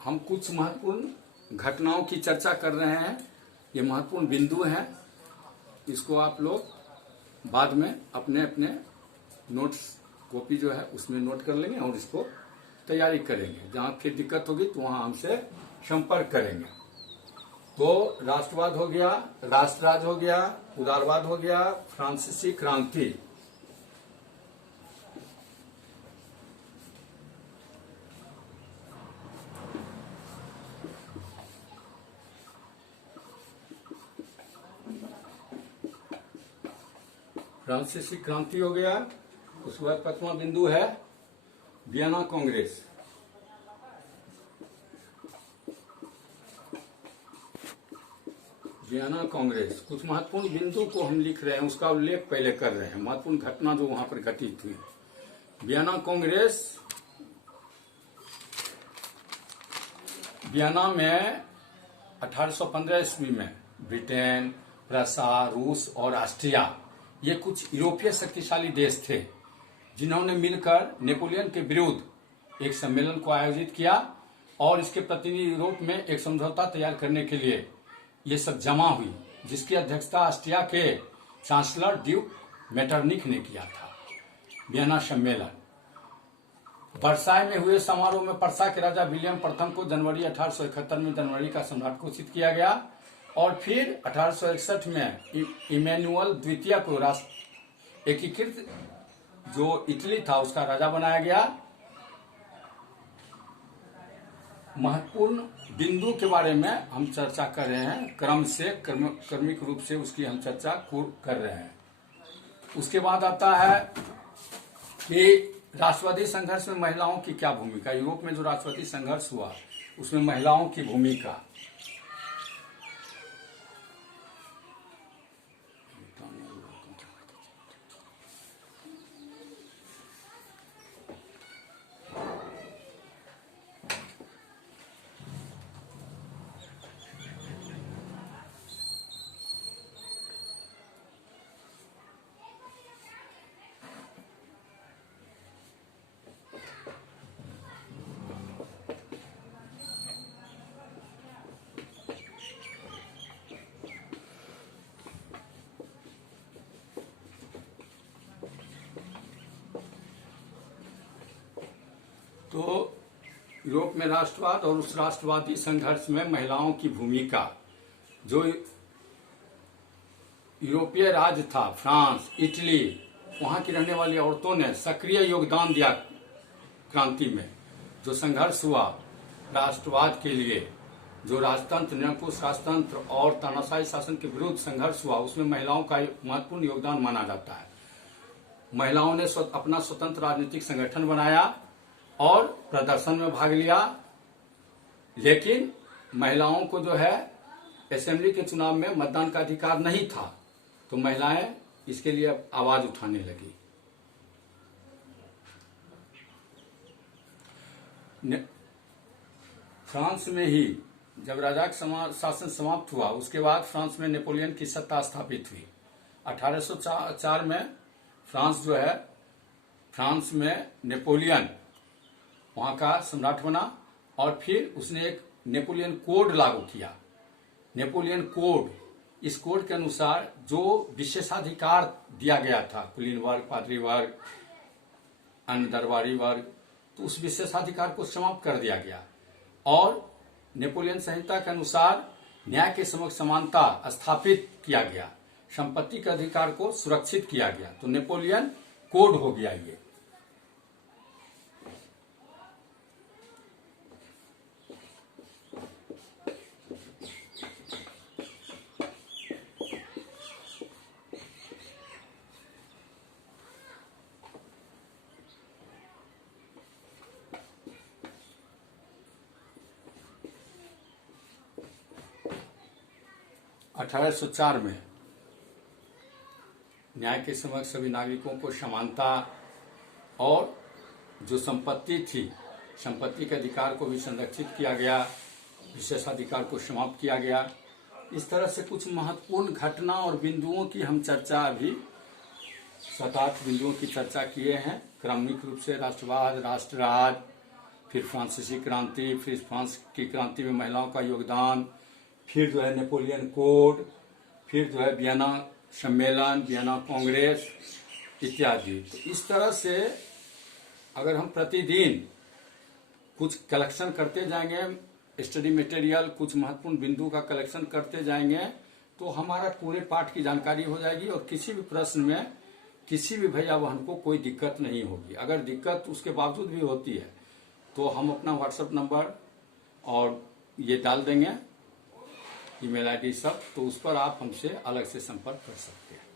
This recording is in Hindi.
हम कुछ महत्वपूर्ण घटनाओं की चर्चा कर रहे हैं। ये महत्वपूर्ण बिंदु हैं, इसको आप लोग बाद में अपने अपने नोट्स कॉपी जो है उसमें नोट कर लेंगे और इसको तैयारी करेंगे। जहां फिर दिक्कत होगी तो वहां हमसे संपर्क करेंगे। तो राष्ट्रवाद हो गया, राष्ट्रराज हो गया, उदारवाद हो गया, फ्रांसीसी क्रांति। फ्रांसीसी क्रांति हो गया। उसके बाद 5वां बिंदु है वियना कांग्रेस। वियना कांग्रेस, कुछ महत्वपूर्ण बिंदु को हम लिख रहे हैं, उसका उल्लेख पहले कर रहे हैं, महत्वपूर्ण घटना जो वहां पर घटित हुई। वियना कांग्रेस, वियना में 1815 ईस्वी में ब्रिटेन, प्रसा, रूस और ऑस्ट्रिया, ये कुछ यूरोपीय शक्तिशाली देश थे जिन्होंने मिलकर नेपोलियन के विरुद्ध एक सम्मेलन को आयोजित किया और इसके प्रतिनिधि यूरोप में एक समझौता तैयार करने के लिए ये सब जमा हुई, जिसकी अध्यक्षता ऑस्ट्रिया के चांसलर ड्यूक मेटरनिख ने किया था। वियना सम्मेलन। वर्साय में हुए समारोह में पर्सा के राजा विलियम प्रथम को जनवरी 1871 में जनवरी का सम्राट घोषित किया गया और फिर 1861 में इमैनुअल द्वितीय को राष्ट्र एकीकृत जो इटली था उसका राजा बनाया गया। महत्वपूर्ण बिंदु के बारे में हम चर्चा कर रहे हैं, क्रम से क्रमिक रूप से उसकी हम चर्चा कर रहे हैं। उसके बाद आता है कि राष्ट्रवादी संघर्ष में महिलाओं की क्या भूमिका। यूरोप में जो राष्ट्रवादी संघर्ष हुआ उसमें महिलाओं की भूमिका। तो यूरोप में राष्ट्रवाद और उस राष्ट्रवादी संघर्ष में महिलाओं की भूमिका। जो यूरोपीय राज्य था फ्रांस, इटली, वहां की रहने वाली औरतों ने सक्रिय योगदान दिया क्रांति में। जो संघर्ष हुआ राष्ट्रवाद के लिए, जो राजतंत्र, निरंकुश राजतंत्र और तानाशाही शासन के विरुद्ध संघर्ष हुआ, उसमें महिलाओं का महत्वपूर्ण योगदान माना जाता है। महिलाओं ने अपना स्वतंत्र राजनीतिक संगठन बनाया और प्रदर्शन में भाग लिया, लेकिन महिलाओं को जो है असेंबली के चुनाव में मतदान का अधिकार नहीं था, तो महिलाएं इसके लिए आवाज उठाने लगी। फ्रांस में ही जब राजक शासन समाप्त हुआ उसके बाद फ्रांस में नेपोलियन की सत्ता स्थापित हुई। 1804 में फ्रांस जो है, फ्रांस में नेपोलियन वहां का सम्राट बना और फिर उसने एक नेपोलियन कोड लागू किया। नेपोलियन कोड, इस कोड के अनुसार जो विशेषाधिकार दिया गया था, कुलीन वर्ग, पादरी वर्ग, अन्य दरबारी वर्ग, तो उस विशेषाधिकार को समाप्त कर दिया गया और नेपोलियन संहिता के अनुसार न्याय के समक्ष समानता स्थापित किया गया, संपत्ति के अधिकार को सुरक्षित किया गया। तो नेपोलियन कोड हो गया ये। अठारह 1804 में न्याय के समक्ष सभी नागरिकों को समानता और जो संपत्ति थी, संपत्ति के अधिकार को भी संरक्षित किया गया, विशेषाधिकार को समाप्त किया गया। इस तरह से कुछ महत्वपूर्ण घटना और बिंदुओं की हम चर्चा अभी 7-8 बिंदुओं की चर्चा किए हैं, क्रमिक रूप से राष्ट्रवाद, राष्ट्रराज, फिर फ्रांसीसी क्रांति, फिर फ्रांस की क्रांति में महिलाओं का योगदान, फिर जो है नेपोलियन कोड, फिर जो है वियना सम्मेलन, वियना कांग्रेस इत्यादि। तो इस तरह से अगर हम प्रतिदिन कुछ कलेक्शन करते जाएंगे, स्टडी मटेरियल, कुछ महत्वपूर्ण बिंदु का कलेक्शन करते जाएंगे, तो हमारा पूरे पाठ की जानकारी हो जाएगी और किसी भी प्रश्न में किसी भी भैया बहन को कोई दिक्कत नहीं होगी। अगर दिक्कत उसके बावजूद भी होती है तो हम अपना व्हाट्सएप नंबर और ये डाल देंगे, ईमेल आईडी सब, तो उस पर आप हमसे अलग से संपर्क कर सकते हैं।